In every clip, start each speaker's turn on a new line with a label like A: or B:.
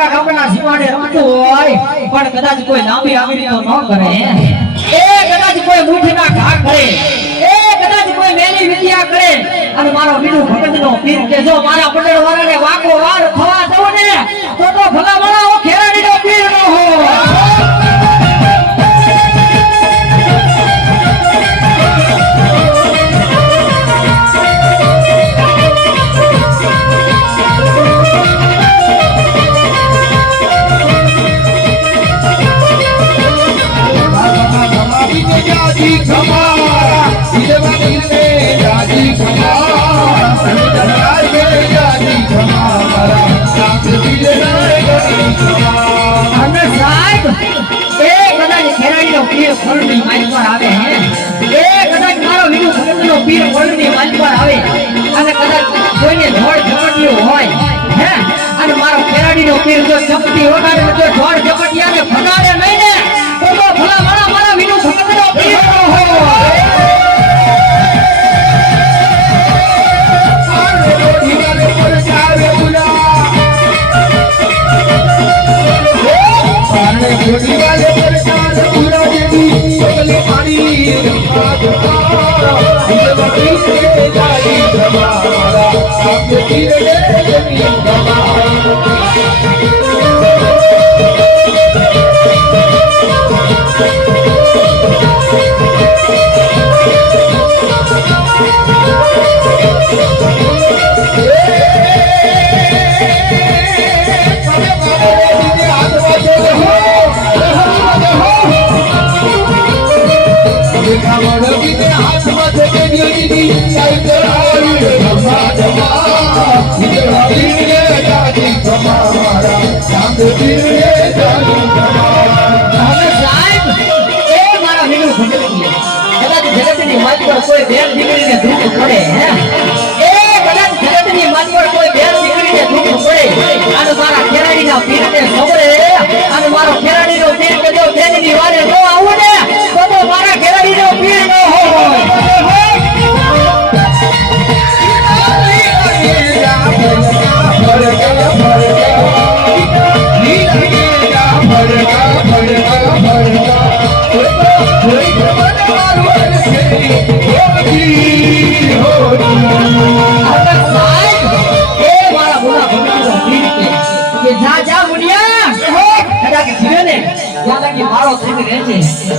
A: ગમૈયા pica સીવાડે રમતું હોય, પણ કદાચ કોઈ લાંબી આંગળી તો ન કરે એ કદાચ કોઈ મૂઠના ઘા કરે, એ કદાચ કોઈ મેલી વિદ્યા કરે. અને મારો બીડું ભગત નો પીર કે જો મારા પટેલ વાળાને વાકો વાર થવા દઉં ને, તો તો ભલા પીર જો શક્તિ વગાડે તો ધોળ ઝપટિયાને ભગાડે નહીં ને, તો તો ભલા મારા મારા વિનુ ભગતનો પીર ન હોય હવે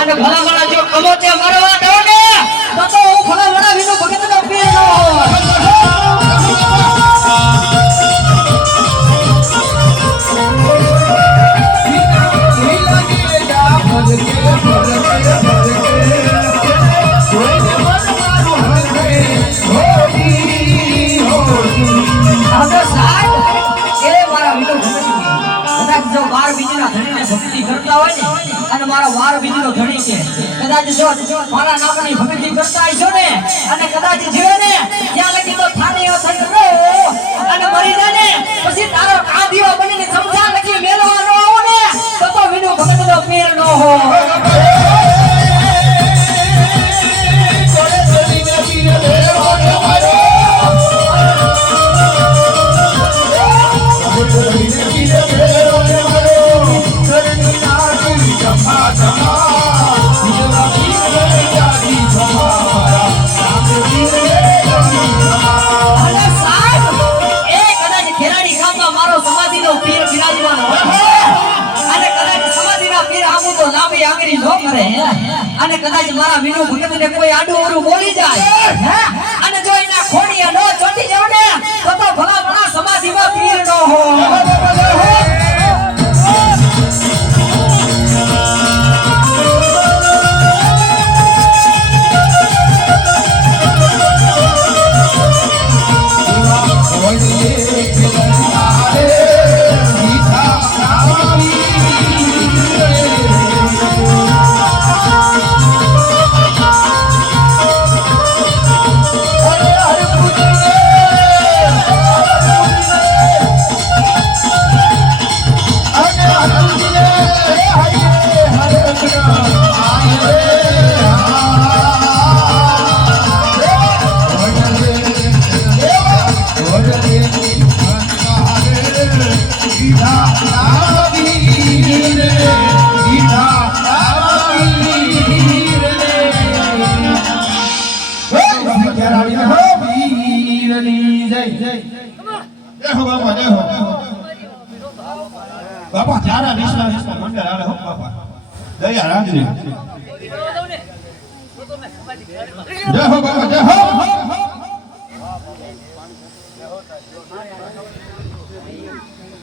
A: અને ભલા ભલા જો ત્યાં મરવા વાર બીજના ધણીને ભક્તિ છે કદાચ જો મારા નામની ભક્તિ કરતા હશો ને, અને કદાચ જીવે ને તો લાંબી આંગળી જો કરે અને કદાચ મારા વિનુ ભગત ને કોઈ આડું ઓરું બોલી જાય અને જો એના ખોડિયા નો ચોટી જાવ ને તો ભલા ભલા સમાધિમાં પીર નો હોય.
B: બાપા તારા વિશ્વાસ વિશ્વાસ મંડળ આવે હો બાપા દયા રાજની હો બાપા જય હો.